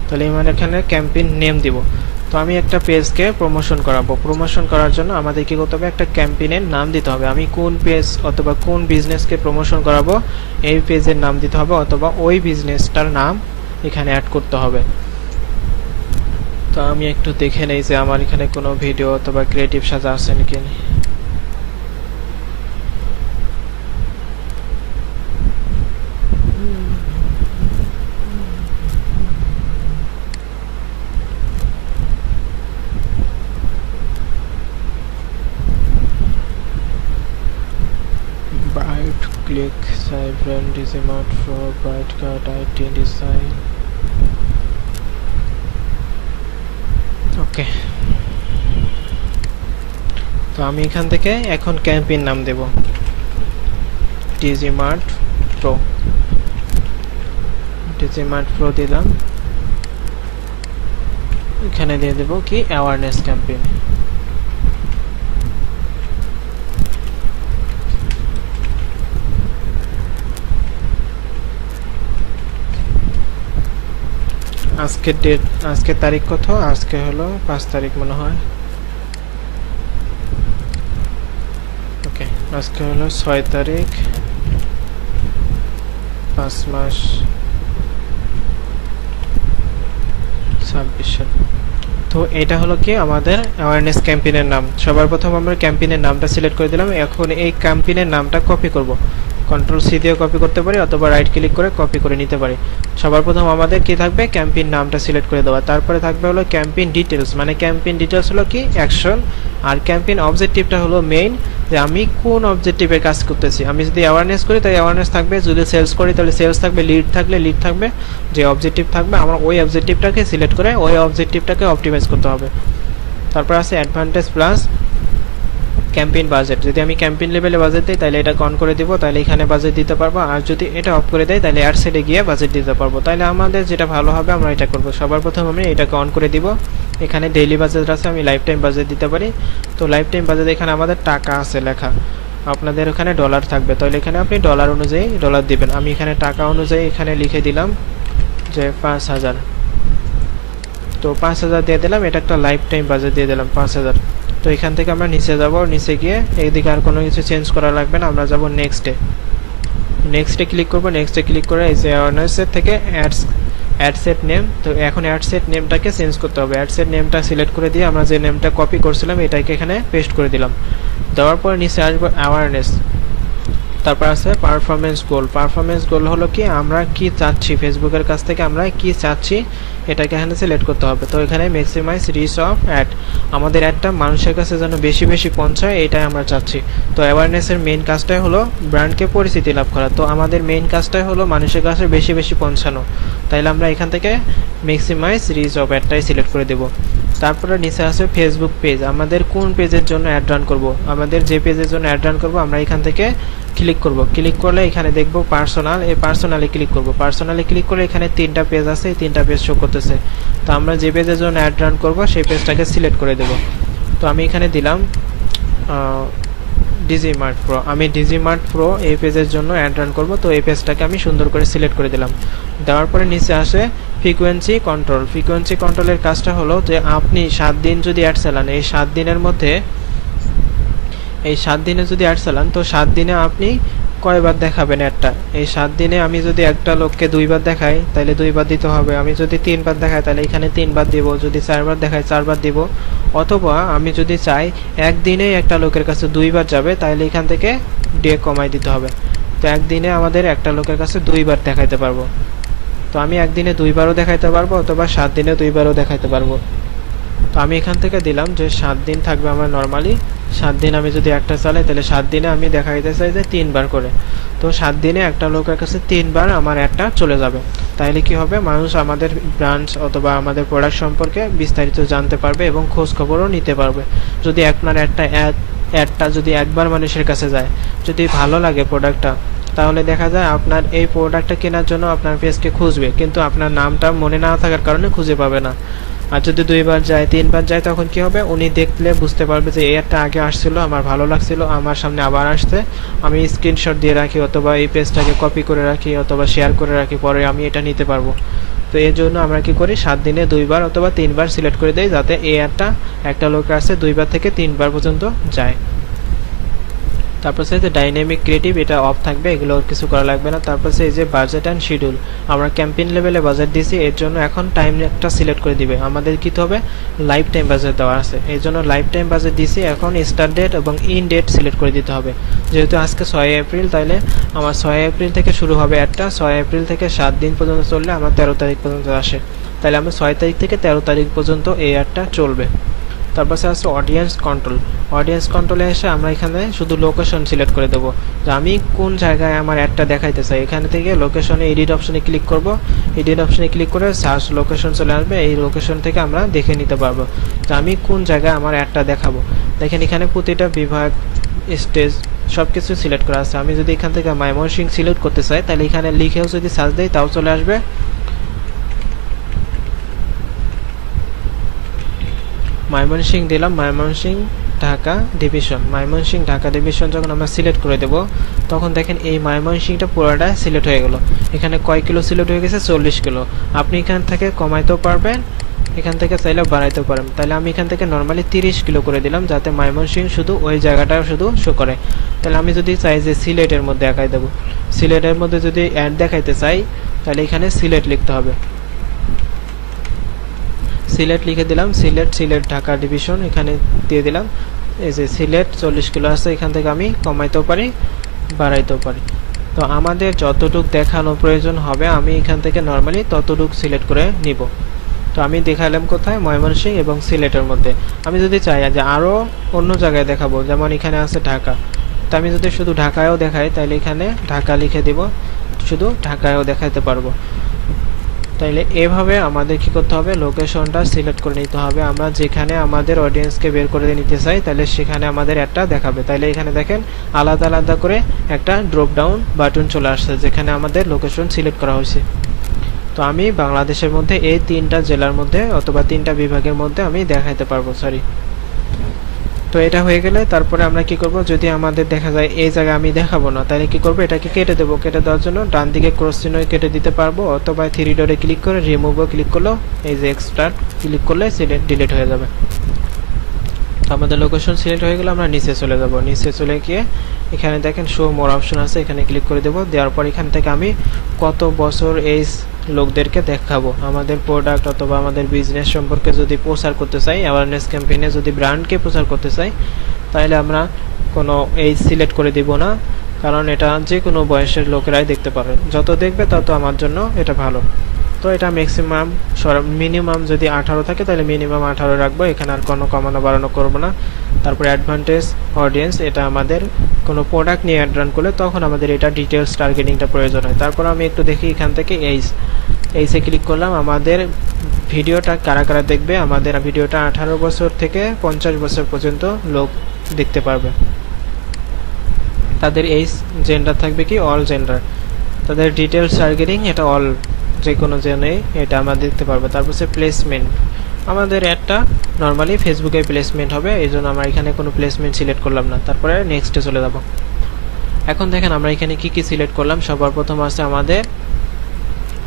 তাহলে মানে এখানে ক্যাম্পেইন নেম দিব। তো আমি একটা পেজকে প্রমোশন করাবো। প্রমোশন করার জন্য আমাদের কি করতে হবে, একটা ক্যাম্পেইনের নাম দিতে হবে। আমি কোন পেজ অথবা কোন বিজনেসকে প্রমোশন করাবো, এই পেজের নাম দিতে হবে, অথবা ওই বিজনেসটার নাম এখানে অ্যাড করতে হবে। তো আমি একটু দেখে নেই যে আমার এখানে কোনো ভিডিও অথবা ক্রিয়েটিভ সাজা আছে নাকি। তারিখ, সাইব্রেন, Digimart pro, bright card, IT design. Okay, তো আমি এখান থেকে এখন ক্যাম্পেইন নাম দেব ডিজিমার্ট প্রো। ডিজিমার্ট প্রো দিলাম, এখানে দিয়ে দেব কি অ্যাওয়ারনেস ক্যাম্পেইন। আজকের ডেট, আজকের তারিখ কত? আজকে হলো 5 তারিখ মনে হয়। ওকে, আজকে হলো 6 তারিখ 5 মাস 26 সাল। তো এটা হলো কি আমাদের অ্যাওয়ারনেস ক্যাম্পেইনের নাম। সবার প্রথম আমরা ক্যাম্পেইনের নামটা সিলেক্ট করে দিলাম। এখন এই ক্যাম্পেইনের নামটা কপি করব। কন্ট্রোল সি দিয়ে কপি করতে পারি অথবা রাইট ক্লিক করে কপি করে নিতে পারি। সবার প্রথম আমাদের কি থাকবে, ক্যাম্পেইন নামটা সিলেক্ট করে দেওয়া। তারপরে থাকবে হলো ক্যাম্পেইন ডিটেলস, মানে ক্যাম্পেইন ডিটেলস হলো কি অ্যাকশন, আর ক্যাম্পেইন অবজেক্টিভটা হলো মেইন, যে আমি কোন অবজেক্টিভে কাজ করতেছি। আমি যদি অ্যাওয়ারনেস করি তাহলে অ্যাওয়ারনেস থাকবে, যদি সেলস করি তাহলে সেলস থাকবে, লিড থাকলে লিড থাকবে, যে অবজেক্টিভ থাকবে আমার ওই অবজেক্টিভটাকে সিলেক্ট করে ওই অবজেক্টিভটাকে অপটিমাইজ করতে হবে। তারপর আছে অ্যাডভান্টেজ প্লাস ক্যাম্পেইন বাজেট। যদি আমি ক্যাম্পেইন লেভেলে বাজেট দিই তাহলে এটা অন করে দিব, তাহলে এখানে বাজেট দিতে পারবো। আর যদি এটা অফ করে দেয় তাহলে অ্যাড সেটে গিয়ে বাজেট দিতে পারবো। তাহলে আমাদের যেটা ভালো হবে আমরা এটা করব। সবার প্রথম আমি এটাকে অন করে দিব। এখানে ডেইলি বাজেট আছে, আমি লাইফ টাইম বাজেট দিতে পারি। তো লাইফ টাইম বাজেট এখানে আমাদের টাকা আছে লেখা, আপনাদের ওখানে ডলার থাকবে, তাহলে এখানে আপনি ডলার অনুযায়ী ডলার দিবেন। আমি এখানে টাকা অনুযায়ী এখানে লিখে দিলাম যে 5000। তো 5000 দিয়ে দিলাম, এটা একটা লাইফ টাইম বাজেট দিয়ে দিলাম 5000। তো এখান থেকে আমরা নিচে যাব, নিচে গিয়ে এইদিকে আর কোনো কিছু চেঞ্জ করা লাগবে না। আমরা যাব নেক্সটে, নেক্সটে ক্লিক করব। নেক্সটে ক্লিক করে এই যে অ্যাওয়ারনেসের থেকে অ্যাড সেট নেম, তো এখন অ্যাড সেট নেমটাকে চেঞ্জ করতে হবে। অ্যাড সেট নেমটা সিলেক্ট করে দিয়ে আমরা যে নেমটা কপি করছিলাম এটাকে এখানে পেস্ট করে দিলাম। দেওয়ার পর নিচে আসবো অ্যাওয়ারনেস, তারপর আছে পারফরমেন্স গোল। পারফরমেন্স গোল হলো কি আমরা কি চাচ্ছি, ফেসবুকের কাছ থেকে আমরা কি চাচ্ছি এটাকে এখানে সিলেক্ট করতে হবে। তো এখানে ম্যাক্সিমাইজ রিচ অফ অ্যাড, আমাদের অ্যাডটা মানুষের কাছে যেন বেশি বেশি পৌঁছায় এটাই আমরা চাচ্ছি। তো অ্যাওয়ারনেসের মেইন কাজটাই হলো ব্র্যান্ডকে পরিচিতি লাভ করা, তো আমাদের মেইন কাজটাই হলো মানুষের কাছে বেশি বেশি পৌঁছানো। তাইলে আমরা এখান থেকে ম্যাক্সিমাইজ রিচ অফ অ্যাডটাই সিলেক্ট করে দেব। তারপরে নিচে আছে ফেসবুক পেজ, আমাদের কোন পেজের জন্য অ্যাড রান করব। আমাদের যে পেজের জন্য অ্যাড রান করব আমরা এখান থেকে ক্লিক করব। ক্লিক করলে এখানে দেখব পার্সোনাল, এই পার্সোনালে ক্লিক করব। পার্সোনালে ক্লিক করলে এখানে 3টা পেজ আছে, এই 3টা পেজ শো করতেছে। তো আমরা যে পেজের জন্য অ্যাড রান করব সেই পেজটাকে সিলেক্ট করে দেব। তো আমি এখানে দিলাম ডিজিমার্ট প্রো, আমি ডিজিমার্ট প্রো এই পেজের জন্য অ্যাড রান করব। তো এই পেজটাকে আমি সুন্দর করে সিলেক্ট করে দিলাম। দেওয়ার পরে নিচে আসে ফ্রিকোয়েন্সি কন্ট্রোল। ফ্রিকোয়েন্সি কন্ট্রোলের কাজটা হলো যে আপনি 7 দিন যদি অ্যাড চালান, এই 7 দিনের মধ্যে এই 7 দিনে যদি অ্যাড চালান তো 7 দিনে আপনি কয়বার দেখাবেন অ্যাডটা। এই 7 দিনে আমি যদি একটা লোককে 2বার দেখাই তাহলে 2বার দিতে হবে, আমি যদি 3বার দেখাই তাহলে এখানে 3বার দিব, যদি 4বার দেখাই 4বার দিব। অথবা আমি যদি চাই একদিনেই একটা লোকের কাছে 2বার যাবে তাহলে এখান থেকে ডে কমাই দিতে হবে। তো একদিনে আমাদের একটা লোকের কাছে 2বার দেখাইতে পারবো। তো আমি একদিনে 2বারও দেখাইতে পারবো অথবা 7 দিনে 2বারও দেখাইতে পারবো। তো আমি এখান থেকে দিলাম যে 7 দিন থাকবে আমার নর্মালি। 7 দিন আমি যদি একটা চালাই তাহলে 7 দিনে আমি দেখাইতে চাই যে 3বার করে। তো 7 দিনে একটা লোকের কাছে 3বার আমার অ্যাডটা চলে যাবে। তাহলে কি হবে, মানুষ আমাদের ব্রাঞ্চ অথবা আমাদের প্রোডাক্ট সম্পর্কে বিস্তারিত জানতে পারবে এবং খোঁজ খবরও নিতে পারবে। যদি আপনার অ্যাডটা যদি একবার মানুষের কাছে যায়, যদি ভালো লাগে প্রোডাক্টটা, তাহলে দেখা যায় আপনার এই প্রোডাক্টটা কেনার জন্য আপনার পেজকে খুঁজবে, কিন্তু আপনার নামটা মনে না থাকার কারণে খুঁজে পাবে না। আর যদি 2বার যায় 3বার যায় তখন কি হবে, উনি দেখলে বুঝতে পারবে যে এই অ্যাডটা আগে আসছিল, আমার ভালো লাগছিল, আমার সামনে আবার আসছে, আমি স্ক্রিনশট দিয়ে রাখি অথবা এই পেজটাকে কপি করে রাখি অথবা শেয়ার করে রাখি, পরে আমি এটা নিতে পারবো। তো এর জন্য আমরা কি করি, 7 দিনে 2বার অথবা 3বার সিলেক্ট করে দেই, যাতে এই অ্যাডটা একটা লোকের কাছে 2বার থেকে 3বার পর্যন্ত যায়। তারপর যে ডাইনামিক ক্রিয়েটিভ, এটা অফ থাকবে, এগুলো কিছু করা লাগবে না। তারপর এই যে বাজেট অ্যান্ড শিডিউল, আমরা ক্যাম্পেইন লেভেলে বাজেট দিয়েছি, এর জন্য এখন টাইম একটা সিলেক্ট করে দিবে। আমাদের কি হবে, লাইফ টাইম বাজেট দেওয়া আছে, এই জন্য লাইফ টাইম বাজেট দিয়েছি। এখন স্টার্ট ডেট এবং ইন ডেট সিলেক্ট করে দিতে হবে। যেহেতু আজকে 6 এপ্রিল, তাইলে আমার 6 এপ্রিল থেকে শুরু হবে অ্যাডটা, 6 এপ্রিল থেকে 7 দিন পর্যন্ত চললে আমার 13 তারিখ পর্যন্ত আসে, তাহলে আমার 6 তারিখ থেকে 13 তারিখ পর্যন্ত এই অ্যাডটা চলবে। তারপর আছে অডিয়েন্স কন্ট্রোল। অডিয়েন্স কন্ট্রোলে এসে আমরা এখানে শুধু লোকেশন সিলেক্ট করে দেবো, যে আমি কোন জায়গায় আমার অ্যাডটা দেখাইতে চাই। এখানে থেকে লোকেশনে এডিট অপশনে ক্লিক করব, এডিট অপশনে ক্লিক করে সার্চ লোকেশন চলে আসবে, এই লোকেশন থেকে আমরা দেখে নিতে পারবো যে আমি কোন জায়গায় আমার অ্যাডটা দেখাবো। দেখেন এখানে প্রতিটা বিভাগ, স্টেজ সব কিছু সিলেক্ট করা আছে। আমি যদি এখান থেকে ময়মনসিংহ সিলেক্ট করতে চাই তাহলে এখানে লিখেও যদি সার্চ দেই তাও চলে আসবে। ময়মনসিংহ দিলাম, ময়মনসিংহ ঢাকা ডিভিশন, ময়মনসিংহ ঢাকা ডিভিশন যখন আমরা সিলেক্ট করে দেব তখন দেখেন এই ময়মনসিংহটা পুরোটা সিলেক্ট হয়ে গেল। এখানে কয় কিলো সিলেক্ট হয়ে গেছে? 40 কিলো। আপনি এখান থেকে কমাইতেও পারবেন, এখান থেকে চাইলে বাড়াইতেও পারেন। তাহলে আমি এখান থেকে নর্মালি 30 কিলো করে দিলাম, যাতে ময়মনসিংহ শুধু ওই জায়গাটা শুধু শো করে। তাহলে আমি যদি চাই যে সিলেটের মধ্যে দেখাই দেবো, সিলেটের মধ্যে যদি অ্যাড দেখাইতে চাই তাহলে এখানে সিলেট লিখতে হবে। সিলেট লিখে দিলাম, সিলেট ঢাকা ডিভিশন এখানে দিয়ে দিলাম। এই যে সিলেট 40 কিলো আছে, এখান থেকে আমি কমাইতেও পারি বাড়াইতেও পারি। তো আমাদের যতটুক দেখানো প্রয়োজন হবে আমি এখান থেকে নর্মালি ততটুক সিলেক্ট করে নিব। তো আমি দেখালাম কোথায়? ময়মনসিংহ এবং সিলেটের মধ্যে। আমি যদি চাই যে আরও অন্য জায়গায় দেখাবো, যেমন এখানে আছে ঢাকা, তো আমি যদি শুধু ঢাকায়ও দেখাই তাহলে এখানে ঢাকা লিখে দিব, শুধু ঢাকায়ও দেখাতে পারবো। তাইলে এভাবে আমাদের কি করতে হবে? লোকেশনটা সিলেক্ট করে নিতে হবে। আমরা যেখানে আমাদের অডিয়েন্সকে বের করে নিতে চাই তাহলে সেখানে আমাদের একটা দেখাবে। তাইলে এখানে দেখেন আলাদা আলাদা করে একটা ড্রপ ডাউন বাটন চলে আসছে যেখানে আমাদের লোকেশন সিলেক্ট করা হয়েছে। তো আমি বাংলাদেশের মধ্যে এই 3টা জেলার মধ্যে অথবা 3টা বিভাগের মধ্যে আমি দেখাইতে পারবো। তো এটা হয়ে গেলে তারপরে আমরা কি করব? যদি আমাদের দেখা যায় এই জায়গায় আমি দেখাবো না তাহলে কি করব? এটাকে কেটে দেবো। কেটে দেওয়ার জন্য ডান দিকে ক্রস চিহ্ন কেটে দিতে পারবো, অথবা 3 ডটে ক্লিক করে রিমুভও ক্লিক করলো, এই যে এক্সট্রাক্ট ক্লিক করলে ডিলিট হয়ে যাবে। তো আমাদের লোকেশন সিলেক্ট হয়ে গেলে আমরা নিচে চলে যাব। নিচে চলে গিয়ে এখানে দেখেন শো মোর অপশন আছে, এখানে ক্লিক করে দেবো। দেওয়ার পর এখান থেকে আমি কত বছর এই লোকদেরকে দেখাবো আমাদের প্রোডাক্ট অথবা আমাদের বিজনেস সম্পর্কে যদি প্রচার করতে চাই, অ্যাওয়ারনেস ক্যাম্পেইনে যদি ব্র্যান্ডকে প্রচার করতে চাই তাহলে আমরা কোনো এইজ সিলেক্ট করে দিব না, কারণ এটা যে কোনো বয়সের লোকেরাই দেখতে পারে। যত দেখবে তত আমার জন্য এটা ভালো। তো এটা ম্যাক্সিমাম মিনিমাম যদি 18 থাকে তাহলে মিনিমাম 18 রাখবো, এখানে আর কোনো কমানো বাড়ানো করবো না। তারপরে অ্যাডভান্টেজ অডিয়েন্স, এটা আমাদের কোনো প্রোডাক্ট নিয়ে অ্যাড রান করলে তখন আমাদের এটা ডিটেলস টার্গেটিংটা প্রয়োজন হয়। তারপর আমি একটু দেখি এখান থেকে এইসে ক্লিক করলাম। আমাদের ভিডিওটা কারা কারা দেখবে? আমাদের ভিডিওটা 18 বছর থেকে 50 বছর পর্যন্ত লোক দেখতে পারবে। তাদের এইজ জেন্ডার থাকবে কি অল জেন্ডার। তাদের ডিটেলস টার্গেটিং এটা অল, যে কোনো জেনে এটা আমরা দেখতে পারবো। তারপর হচ্ছে প্লেসমেন্ট, আমাদের একটা নর্মালি ফেসবুকে প্লেসমেন্ট হবে, এই জন্য আমরা এখানে কোনো প্লেসমেন্ট সিলেক্ট করলাম না। তারপরে নেক্সটে চলে যাব। এখন দেখেন আমরা এখানে কি কি সিলেক্ট করলাম। সবার প্রথম আছে আমাদের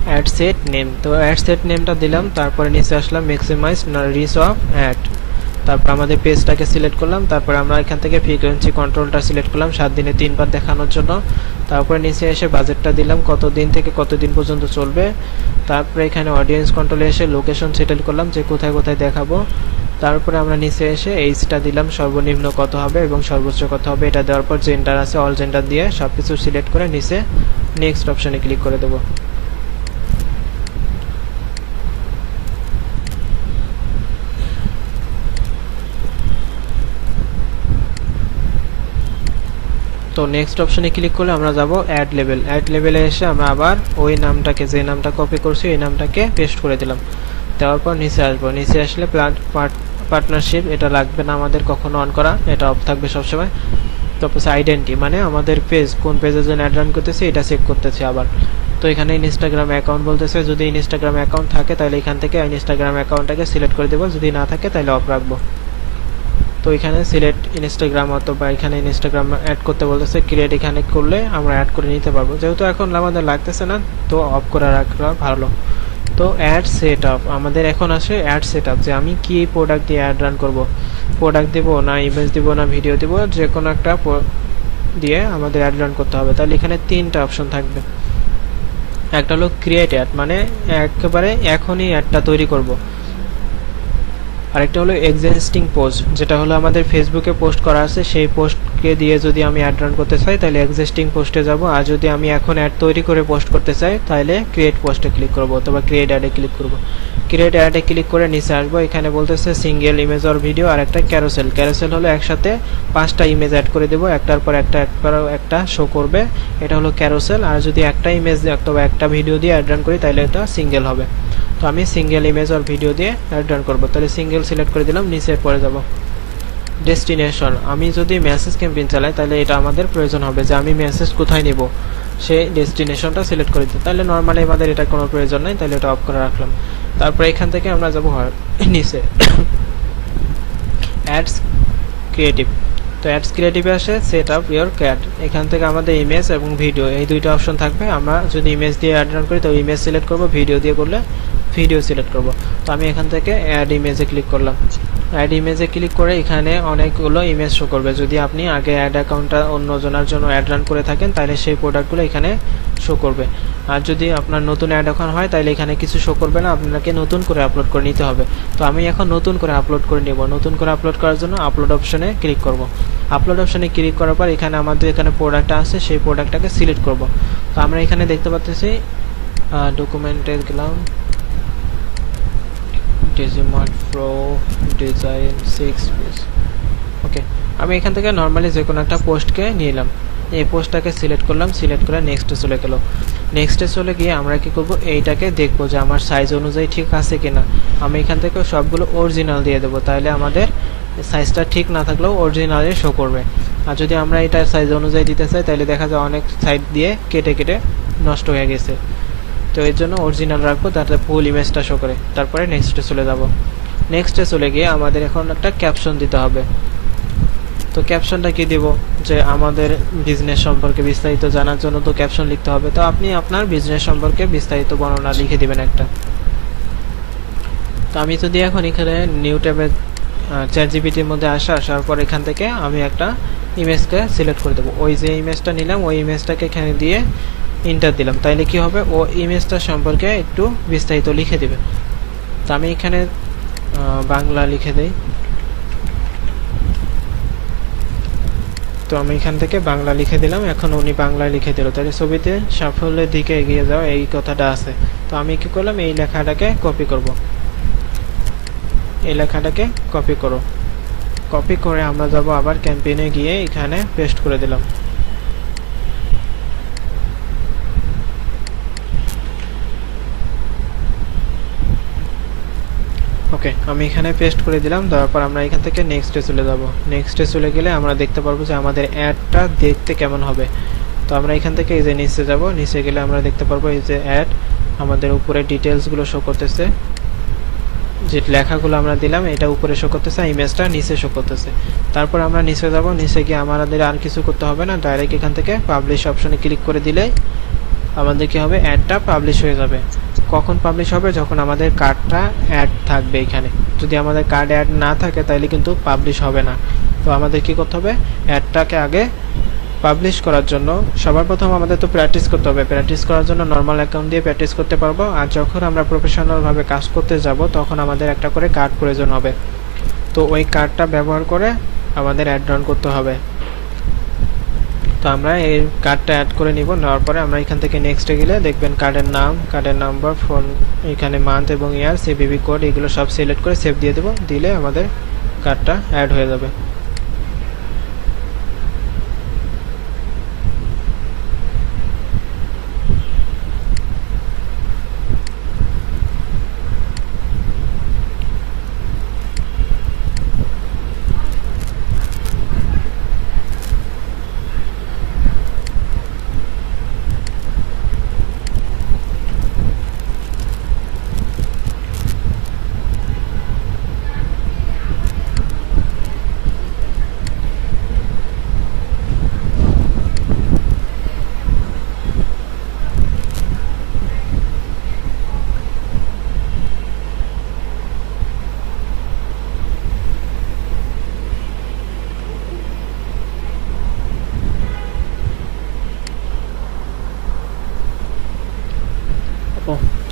অ্যাড সেট নেম, তো অ্যাড সেট নেমটা দিলাম। তারপরে নিচে আসলাম ম্যাক্সিমাইজ রিচ অফ অ্যাড, তারপর আমাদের পেজটাকে সিলেক্ট করলাম। তারপরে আমরা এখান থেকে ফ্রিকোয়েন্সি কন্ট্রোলটা সিলেক্ট করলাম 7 দিনে 3 বার দেখানোর জন্য। তারপরে নিচে এসে বাজেটটা দিলাম কত দিন থেকে কত দিন পর্যন্ত চলবে। তারপরে এখানে অডিয়েন্স কন্ট্রোলে এসে লোকেশন সেটেল করলাম যে কোথায় কোথায় দেখাবো। তারপরে আমরা নিচে এসে এইজটা দিলাম সর্বনিম্ন কত হবে এবং সর্বোচ্চ কত হবে, এটা দেওয়ার পর জেন্ডার আছে অল জেন্ডার দিয়ে সব কিছু সিলেক্ট করে নিচে নেক্সট অপশানে ক্লিক করে দেবো। তো নেক্সট অপশনে ক্লিক করলে আমরা যাব অ্যাড লেভেল। অ্যাড লেভেলে এসে আমরা আবার ওই নামটাকে, যে নামটা কপি করছি এই নামটাকে পেস্ট করে দিলাম। দেওয়ার পর নিচে আসবো। নিচে আসলে পার্টনারশিপ এটা লাগবে না আমাদের কখনো অন করা, এটা অফ থাকবে সবসময়। তারপর আইডেন্টি, মানে আমাদের পেজ কোন পেজের জন্য অ্যাড রান করতেছি এটা চেক করতেছি আবার। তো এখানে ইনস্টাগ্রাম অ্যাকাউন্ট বলতেছে, যদি ইনস্টাগ্রাম অ্যাকাউন্ট থাকে তাহলে এখান থেকে ইনস্টাগ্রাম অ্যাকাউন্টটাকে সিলেক্ট করে দেবো, যদি না থাকে তাহলে অফ রাখবো। তো এখানে সিলেক্ট ইনস্টাগ্রাম অথবা এখানে ইনস্টাগ্রাম অ্যাড করতে বলতেছে, ক্রিয়েট এখানে করলে আমরা অ্যাড করে নিতে পারবো। যেহেতু এখন আমাদের লাগতেছে না তো অফ করে রাখা ভালো। তো অ্যাড সেট আপ, আমাদের এখন আসে অ্যাড সেট আপ, যে আমি কি প্রোডাক্ট দিয়ে অ্যাড রান করব, প্রোডাক্ট দেবো না ইমেজ দেবো না ভিডিও দেবো, যে কোনো একটা দিয়ে আমাদের অ্যাড রান করতে হবে। তাহলে এখানে 3টা অপশন থাকবে। একটা হলো ক্রিয়েট অ্যাড, মানে একেবারে এখনই অ্যাডটা তৈরি করব। আরেকটা হলো এক্সিস্টিং পোস্ট, যেটা হলো আমাদের ফেসবুকে পোস্ট করা আছে সেই পোস্টকে দিয়ে যদি আমি অ্যাড রান করতে চাই তাহলে এক্সিস্টিং পোস্টে যাব। আর যদি আমি এখন অ্যাড তৈরি করে পোস্ট করতে চাই তাহলে ক্রিয়েট পোস্টে ক্লিক করব অথবা ক্রিয়েট অ্যাডে ক্লিক করব। ক্রিয়েট অ্যাডে ক্লিক করে নিচে আসবো, এখানে বলতেছে সিঙ্গেল ইমেজ অর ভিডিও আর একটা ক্যারোসেল। ক্যারোসেল হলো একসাথে 5টা ইমেজ অ্যাড করে দেবো, একটার পর একটা একটা শো করবে, এটা হলো ক্যারোসেল। আর যদি একটা ইমেজ অথবা একটা ভিডিও দিয়ে অ্যাড রান করি তাহলে এটা সিঙ্গেল হবে। তো আমি সিঙ্গেল ইমেজ অর ভিডিও দিয়ে অ্যাড রান করবো, তাহলে সিঙ্গেল সিলেক্ট করে দিলাম, নিচে পড়ে যাব। ডেস্টিনেশন, আমি যদি মেসেজ ক্যাম্পেইন চালাই তাহলে এটা আমাদের প্রয়োজন হবে যে আমি মেসেজ কোথায় নিব, সেই ডেস্টিনেশনটা সিলেক্ট করে দিতে। তাহলে নর্মালি আমাদের এটা কোনো প্রয়োজন নাই, তাহলে এটা অফ করে রাখলাম। তারপরে এখান থেকে আমরা যাব নিচে অ্যাডস ক্রিয়েটিভ। তো অ্যাডস ক্রিয়েটিভে আসে সেট আপ ইয়োর ক্যাট, এখান থেকে আমাদের ইমেজ এবং ভিডিও এই দুইটা অপশন থাকবে। আমরা যদি ইমেজ দিয়ে অ্যাড রান করি তো ইমেজ সিলেক্ট করব, ভিডিও দিয়ে করলে ভিডিও সিলেক্ট করব। তো আমি এখান থেকে অ্যাড ইমেজে ক্লিক করলাম। অ্যাড ইমেজে ক্লিক করে এখানে অনেকগুলো ইমেজ শো করবে। যদি আপনি আগে অ্যাড অ্যাকাউন্টটা অন্যজনের জন্য অ্যাড রান করে থাকেন তাহলে সেই প্রোডাক্টগুলো এখানে শো করবে। আর যদি আপনার নতুন অ্যাড অ্যাকাউন্ট হয় তাহলে এখানে কিছু শো করবে না, আপনাকে নতুন করে আপলোড করে নিতে হবে। তো আমি এখন নতুন করে আপলোড করে নেব। নতুন করে আপলোড করার জন্য আপলোড অপশনে ক্লিক করব। আপলোড অপশনে ক্লিক করার পর এখানে আমাদের এখানে প্রোডাক্টটা আছে, সেই প্রোডাক্টটাকে সিলেক্ট করব। তো আমরা এখানে দেখতে পাচ্ছি ডকুমেন্টে গেলাম, ডিজিমার্ট প্রো ডিজাইন 6 পিস। ওকে, আমি এখান থেকে নর্মালি যে কোনো একটা পোস্টকে নিলাম, এই পোস্টটাকে সিলেক্ট করলাম, সিলেক্ট করে নেক্সটে চলে গেল। নেক্সটে চলে গিয়ে আমরা কি করব, এইটাকে দেখব যে আমার সাইজ অনুযায়ী ঠিক আছে কিনা। আমি এখান থেকে সবগুলো অরিজিনাল দিয়ে দেবো, তাহলে আমাদের সাইজটা ঠিক না থাকলেও অরিজিনালে শো করবে। আর যদি আমরা এটা সাইজ অনুযায়ী দিতে চাই তাহলে দেখা যায় অনেক সাইড দিয়ে কেটে কেটে নষ্ট হয়ে গেছে। তো এর জন্য অরিজিনাল রাখবো, তাতে ফুল ইমেজটা শো করে। তারপরে নেক্সটে চলে যাব। নেক্সটে চলে গিয়ে আমাদের এখন একটা ক্যাপশন দিতে হবে। তো ক্যাপশনটা কি দেব, যে আমাদের বিজনেস সম্পর্কে বিস্তারিত জানার জন্য তো ক্যাপশন লিখতে হবে। তো আপনি আপনার বিজনেস সম্পর্কে বিস্তারিত বর্ণনা লিখে দিবেন একটা। তো আমি যদি এখন এখানে নিউ ট্যাবে চ্যাটজিপিটির মধ্যে আসার পর এখান থেকে আমি একটা ইমেজকে সিলেক্ট করে দেবো। ওই যে ইমেজটা নিলাম ওই ইমেজটাকে এখানে দিয়ে ইন্টার দিলাম, তাইলে কি হবে, ও ইমেজটা সম্পর্কে একটু বিস্তারিত লিখে দেবে। তো আমি এখানে বাংলা লিখে দেই। তো আমি এখান থেকে বাংলা লিখে দিলাম, এখন উনি বাংলা লিখে দিল, তাহলে ছবিতে সাফল্যের দিকে এগিয়ে যাওয়া এই কথাটা আছে। তো আমি কি করলাম, এই লেখাটাকে কপি করব। এই লেখাটাকে কপি করো, কপি করে আমরা যাব আবার ক্যাম্পেইনে গিয়ে এখানে পেস্ট করে দিলাম। ওকে, আমি এখানে পেস্ট করে দিলাম। দেওয়ার পর আমরা এখান থেকে নেক্সটে চলে যাব। নেক্সটে চলে গেলে আমরা দেখতে পারবো যে আমাদের অ্যাডটা দেখতে কেমন হবে। তো আমরা এখান থেকে এই যে নিচে যাব, নিচে গেলে আমরা দেখতে পারবো এই যে অ্যাড, আমাদের উপরে ডিটেলসগুলো শো করতেছে, যে লেখাগুলো আমরা দিলাম এটা উপরে শো করতেছে, ইমেজটা নিচে শো করতেছে। তারপর আমরা নিচে যাব, নিচে গিয়ে আমাদের আর কিছু করতে হবে না, ডাইরেক্ট এখান থেকে পাবলিশ অপশনে ক্লিক করে দিলেই আমাদের কি হবে, অ্যাডটা পাবলিশ হয়ে যাবে। কখন পাবলিশ হবে, যখন আমাদের কার্ডটা অ্যাড থাকবে এখানে। যদি আমাদের কার্ড অ্যাড না থাকে তাহলে কিন্তু পাবলিশ হবে না। তো আমাদের কি করতে হবে, অ্যাডটাকে আগে পাবলিশ করার জন্য সবার প্রথম আমাদের তো প্র্যাকটিস করতে হবে। প্র্যাকটিস করার জন্য নর্মাল অ্যাকাউন্ট দিয়ে প্র্যাকটিস করতে পারবো। আর যখন আমরা প্রফেশনালভাবে কাজ করতে যাব তখন আমাদের একটা করে কার্ড প্রয়োজন হবে। তো ওই কার্ডটা ব্যবহার করে আমাদের অ্যাড রান করতে হবে। তো আমরা এই কার্ডটা অ্যাড করে নিব। নেওয়ার পরে আমরা এখান থেকে নেক্সটে গেলে দেখবেন কার্ডের নাম, কার্ডের নাম্বার, ফোন, এখানে মান্থ এবং ইয়ার, সিভিভি কোড, এগুলো সব সিলেক্ট করে সেভ দিয়ে দেবো। দিলে আমাদের কার্ডটা অ্যাড হয়ে যাবে।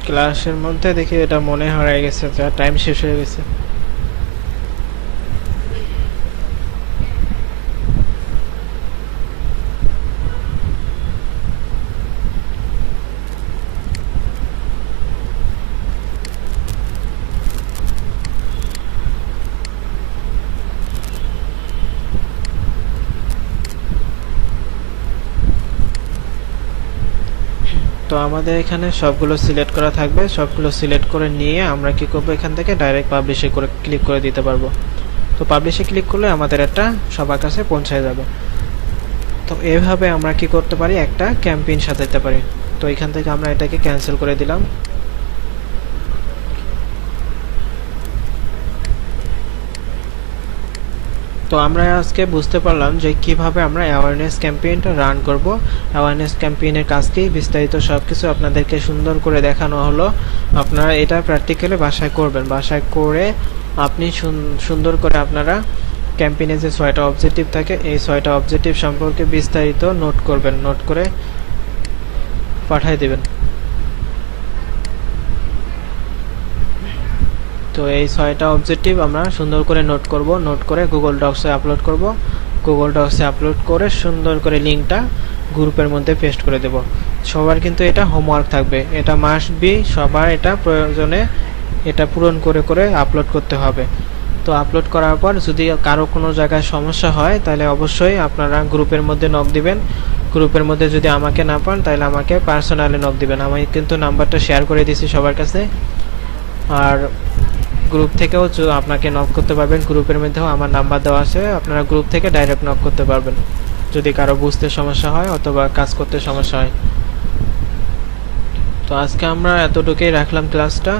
ক্লাসের মধ্যে দেখি এটা মনে হারিয়ে গেছে, যা টাইম শেষ হয়ে গেছে। তো আমাদের এখানে সবগুলো সিলেক্ট করা থাকবে, সবগুলো সিলেক্ট করে নিয়ে আমরা কি করব, এখান থেকে ডাইরেক্ট পাবলিশে করে ক্লিক করে দিতে পারবো। তো পাবলিশে ক্লিক করলে আমাদের একটা সবার কাছে পৌঁছে যাবে। তো এভাবে আমরা কি করতে পারি, একটা ক্যাম্পেইন সাজাতে পারি। তো এখান থেকে আমরা এটাকে ক্যান্সেল করে দিলাম। তো আমরা আজকে বুঝতে পারলাম যে কিভাবে আমরা অ্যাওয়ারনেস ক্যাম্পেইনটা রান করব। অ্যাওয়ারনেস ক্যাম্পেইনের কাজটি বিস্তারিত সব কিছু আপনাদেরকে সুন্দর করে দেখানো হলো। আপনারা এটা প্র্যাকটিক্যালি বাসায় করবেন, বাসায় করে আপনি সুন্দর করে আপনারা ক্যাম্পেইনে যে 6টা অবজেক্টিভ থাকে এই 6টা অবজেক্টিভ সম্পর্কে বিস্তারিত নোট করবেন, নোট করে পাঠিয়ে দেবেন। তো এই 6টা অবজেক্টিভ আমরা সুন্দর করে নোট করব, নোট করে গুগল ডক্সে আপলোড করব। গুগল ডক্সে আপলোড করে সুন্দর করে লিঙ্কটা গ্রুপের মধ্যে পেস্ট করে দেব। সবার কিন্তু এটা হোমওয়ার্ক থাকবে, এটা মাস্ট বি, সবার এটা প্রয়োজনে এটা পূরণ করে করে আপলোড করতে হবে। তো আপলোড করার পর যদি কারো কোনো জায়গায় সমস্যা হয় তাহলে অবশ্যই আপনারা গ্রুপের মধ্যে নক দিবেন। গ্রুপের মধ্যে যদি আমাকে না পান তাহলে আমাকে পার্সোনালি নক দিবেন। আমি কিন্তু নাম্বারটা শেয়ার করে দিয়েছি সবার কাছে। আর গ্রুপ থেকেও আপনাকে নক করতে পারবেন, গ্রুপের মধ্যেও আমার নাম্বার দেওয়া আছে, আপনারা গ্রুপ থেকে ডাইরেক্ট নক করতে পারবেন যদি কারো বুঝতে সমস্যা হয় অথবা কাজ করতে সমস্যা হয়। তো আজকে আমরা এতটুকুই রাখলাম ক্লাসটা।